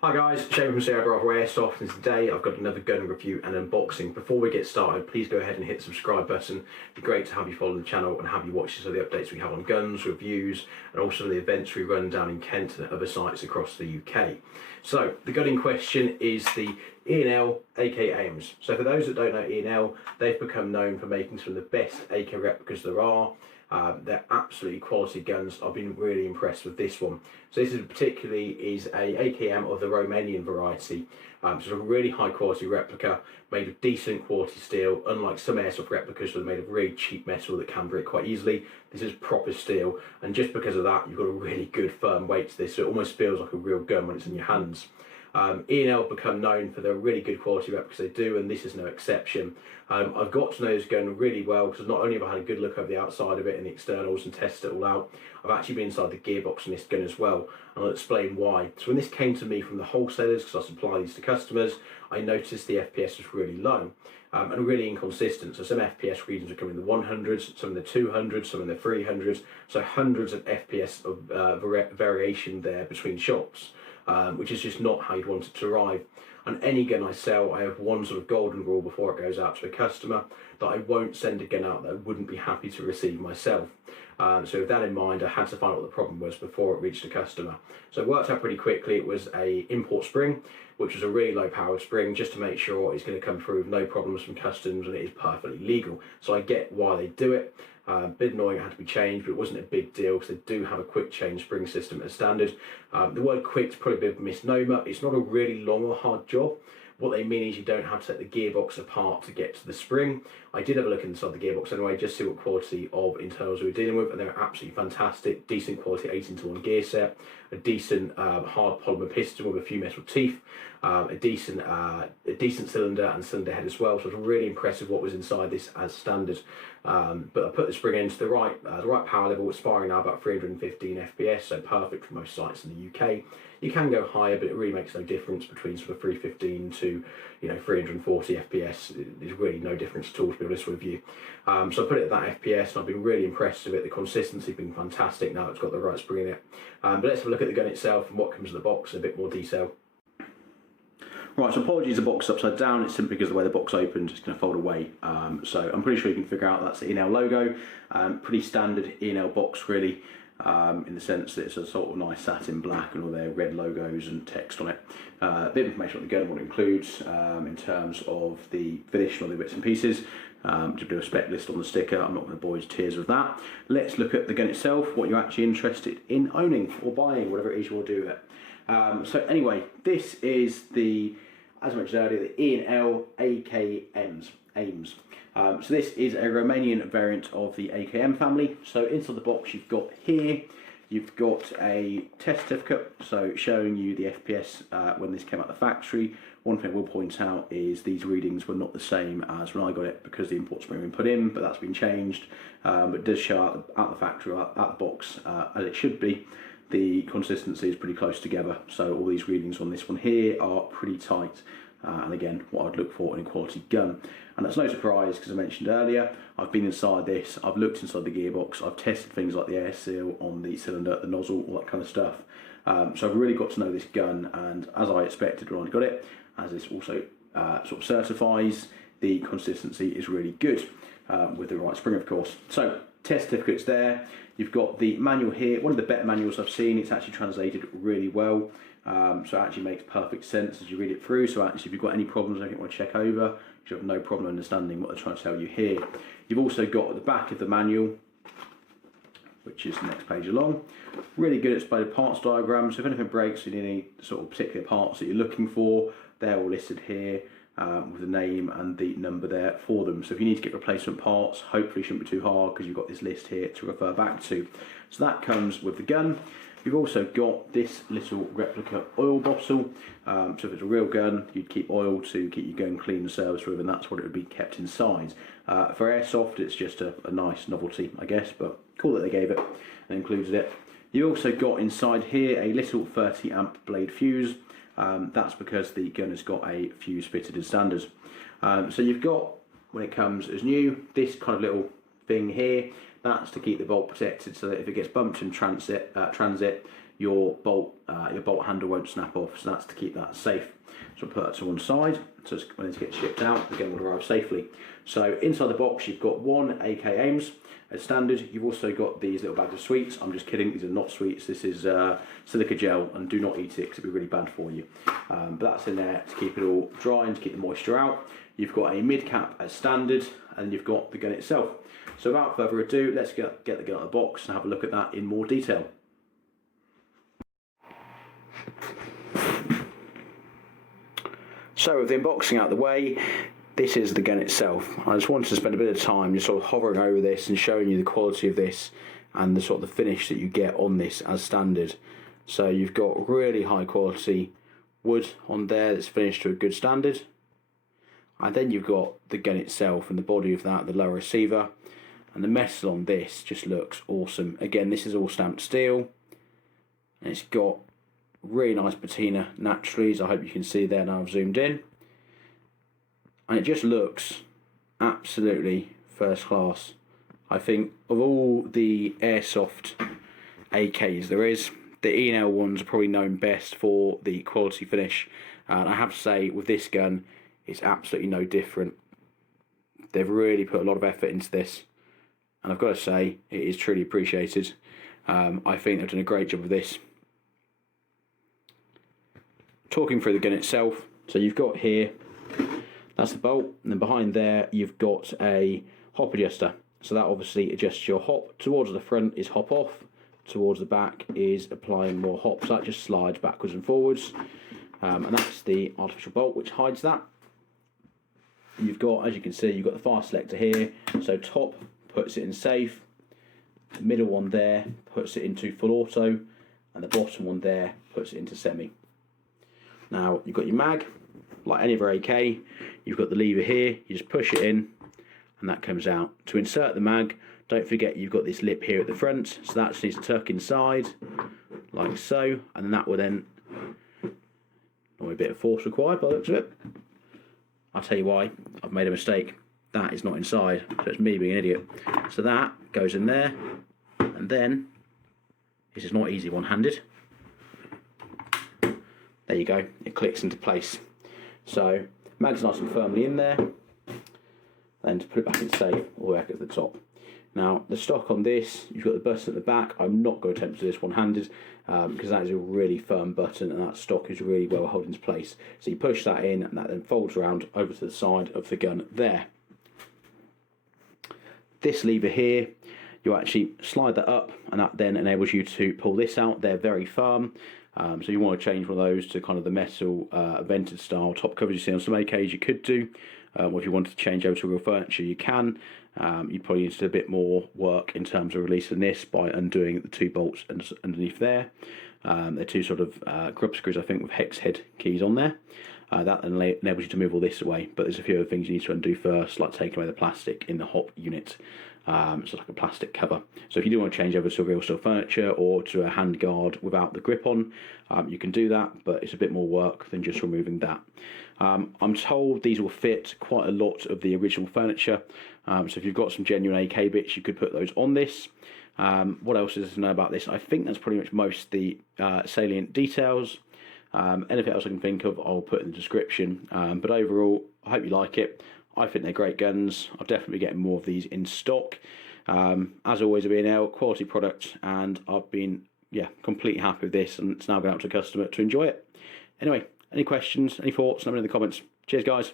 Hi guys, Shane from Sierra Bravo Airsoft, and today I've got another gun review and unboxing. Before we get started, please go ahead and hit the subscribe button. It'd be great to have you follow the channel and have you watch some of the updates we have on guns, reviews, and also the events we run down in Kent and other sites across the UK. So, the gun in question is the E&L AK AIMS. So for those that don't know E&L, they've become known for making some of the best AK replicas there are. They're absolutely quality guns. I've been really impressed with this one. So this is particularly a AKM of the Romanian variety. So a really high quality replica made of decent quality steel. Unlike some airsoft replicas that are made of really cheap metal that can break quite easily, this is proper steel. And just because of that, you've got a really good firm weight to this. So it almost feels like a real gun when it's in your hands. E&L have become known for their really good quality replicas they do, and this is no exception. I've got to know this gun really well because not only have I had a good look over the outside of it and the externals and tested it all out, I've actually been inside the gearbox in this gun as well, and I'll explain why. So when this came to me from the wholesalers, because I supply these to customers, I noticed the FPS was really low and really inconsistent. So some FPS readings are coming in the 100s, some in the 200s, some in the 300s, so hundreds of FPS of variation there between shots. Which is just not how you'd want it to arrive. On any gun I sell, I have one sort of golden rule before it goes out to a customer, that I won't send a gun out that I wouldn't be happy to receive myself. So with that in mind, I had to find out what the problem was before it reached a customer. So it worked out pretty quickly. It was a import spring, which was a really low powered spring, just to make sure it's going to come through with no problems from customs and it is perfectly legal. So I get why they do it. A bit annoying, it had to be changed, but it wasn't a big deal because they do have a quick change spring system as standard. The word quick is probably a bit of a misnomer. It's not a really long or hard job. What they mean is you don't have to take the gearbox apart to get to the spring. I did have a look inside the gearbox anyway, just to see what quality of internals we were dealing with, and they're absolutely fantastic. Decent quality 18-to-1 gear set, a decent hard polymer piston with a few metal teeth, a decent cylinder and cylinder head as well. So it's really impressive what was inside this as standard. But I put the spring into the right power level. It's firing now about 315 FPS, so perfect for most sites in the UK. You can go higher, but it really makes no difference between sort of 315 to 340 FPS. There's really no difference at all, to be honest with you. So I put it at that FPS, and I've been really impressed with it. The consistency's been fantastic now it's got the right spring in it. But let's have a look at the gun itself and what comes in the box in a bit more detail. Right, so apologies, the box is upside down. It's simply because the way the box opens, it's going to fold away. So I'm pretty sure you can figure out that's the E&L logo. Pretty standard E&L box, really, in the sense that it's a sort of nice satin black and all their red logos and text on it. A bit of information on the gun, what it includes in terms of the finish and all the bits and pieces. To do a spec list on the sticker. I'm not going to bore you to tears with that. Let's look at the gun itself, what you're actually interested in owning or buying, whatever it is you will do with it. So anyway, this is the, as I mentioned earlier, the E&L AK AIMS. So this is a Romanian variant of the AKM family. So inside the box you've got here, you've got a test certificate, so showing you the FPS when this came out of the factory. One thing I will point out is these readings were not the same as when I got it because the import spring had been put in, but that's been changed. But it does show out the factory, out the box, as it should be. The consistency is pretty close together, so all these readings on this one here are pretty tight. And again, what I'd look for in a quality gun. And that's no surprise because I mentioned earlier, I've been inside this, I've looked inside the gearbox, I've tested things like the air seal on the cylinder, the nozzle, all that kind of stuff. So I've really got to know this gun, and as I expected when I got it, as this also sort of certifies, the consistency is really good with the right spring, of course. So test certificates there. You've got the manual here, one of the better manuals I've seen. It's actually translated really well. So it actually makes perfect sense as you read it through. So actually, if you've got any problems or anything you want to check over, you should have no problem understanding what they're trying to tell you here. You've also got at the back of the manual, which is the next page along, really good explained parts diagram. So if anything breaks, you need any sort of particular parts that you're looking for, they're all listed here with the name and the number there for them. So if you need to get replacement parts, hopefully it shouldn't be too hard because you've got this list here to refer back to. So that comes with the gun. You've also got this little replica oil bottle. So if it's a real gun, you'd keep oil to keep your gun clean and service with, and that's what it would be kept inside. For airsoft, it's just a nice novelty, I guess, but cool that they gave it and included it. You also got inside here a little 30 amp blade fuse. That's because the gun has got a fuse fitted as standard. So you've got, when it comes as new, this kind of little thing here. That's to keep the bolt protected so that if it gets bumped in transit, your bolt handle won't snap off. So that's to keep that safe. So I'll put that to one side, so when it gets shipped out, again, will arrive safely. So inside the box, you've got one AK AIMS as standard. You've also got these little bags of sweets. I'm just kidding, these are not sweets. This is silica gel, and do not eat it because it'll be really bad for you. But that's in there to keep it all dry and to keep the moisture out. You've got a mid cap as standard, and you've got the gun itself. So without further ado, let's get the gun out of the box and have a look at that in more detail. So with the unboxing out of the way, this is the gun itself. I just wanted to spend a bit of time just sort of hovering over this and showing you the quality of this and the sort of the finish that you get on this as standard. So you've got really high quality wood on there that's finished to a good standard. And then you've got the gun itself and the body of that, the lower receiver. And the metal on this just looks awesome. Again, this is all stamped steel. And it's got really nice patina naturally, as I hope you can see there now I've zoomed in. And it just looks absolutely first class. I think of all the airsoft AKs there is, the E&L ones are probably known best for the quality finish. And I have to say, with this gun, it's absolutely no different. They've really put a lot of effort into this. And I've got to say, it is truly appreciated. I think they've done a great job of this. Talking through the gun itself, so you've got here, that's the bolt, and then behind there you've got a hop adjuster. So that obviously adjusts your hop. Towards the front is hop off, towards the back is applying more hop. So that just slides backwards and forwards, and that's the artificial bolt which hides that. You've got, as you can see, you've got the fire selector here. So top puts it in safe, the middle one there puts it into full auto, and the bottom one there puts it into semi. Now you've got your mag, like any other AK, you've got the lever here, you just push it in and that comes out. To insert the mag, don't forget you've got this lip here at the front, so that just needs to tuck inside, like so, and then that will then, not a bit of force required by the looks of it. I'll tell you why, I've made a mistake. That is not inside, so it's me being an idiot. So that goes in there, and then, this is not easy one-handed. There you go, it clicks into place. So, mag's nice and firmly in there. Then to put it back in safe, all the way back at the top. Now, the stock on this, you've got the button at the back. I'm not going to attempt to do this one-handed because that is a really firm button and that stock is really well held into place. So you push that in and that then folds around over to the side of the gun there. This lever here, you actually slide that up and that then enables you to pull this out. They're very firm. So you want to change one of those to kind of the metal vented style top covers you see on some AKs, you could do. Or if you wanted to change over to real furniture, you can. You probably need to do a bit more work in terms of releasing this by undoing the two bolts underneath there. They're two sort of grub screws, I think, with hex head keys on there. That then enables you to move all this away, but there's a few other things you need to undo first, like taking away the plastic in the hop unit. So like a plastic cover. So if you do want to change over to real steel furniture or to a hand guard without the grip on, you can do that, but it's a bit more work than just removing that. I'm told these will fit quite a lot of the original furniture. So if you've got some genuine AK bits, you could put those on this. What else is to know about this? I think that's pretty much most of the salient details. Anything else I can think of, I'll put in the description. But overall, I hope you like it. I think they're great guns. I'll definitely be getting more of these in stock. As always, a E&L quality product, and I've been completely happy with this, and it's now going out to a customer to enjoy it. Anyway, any questions, any thoughts, let me know in the comments. Cheers, guys.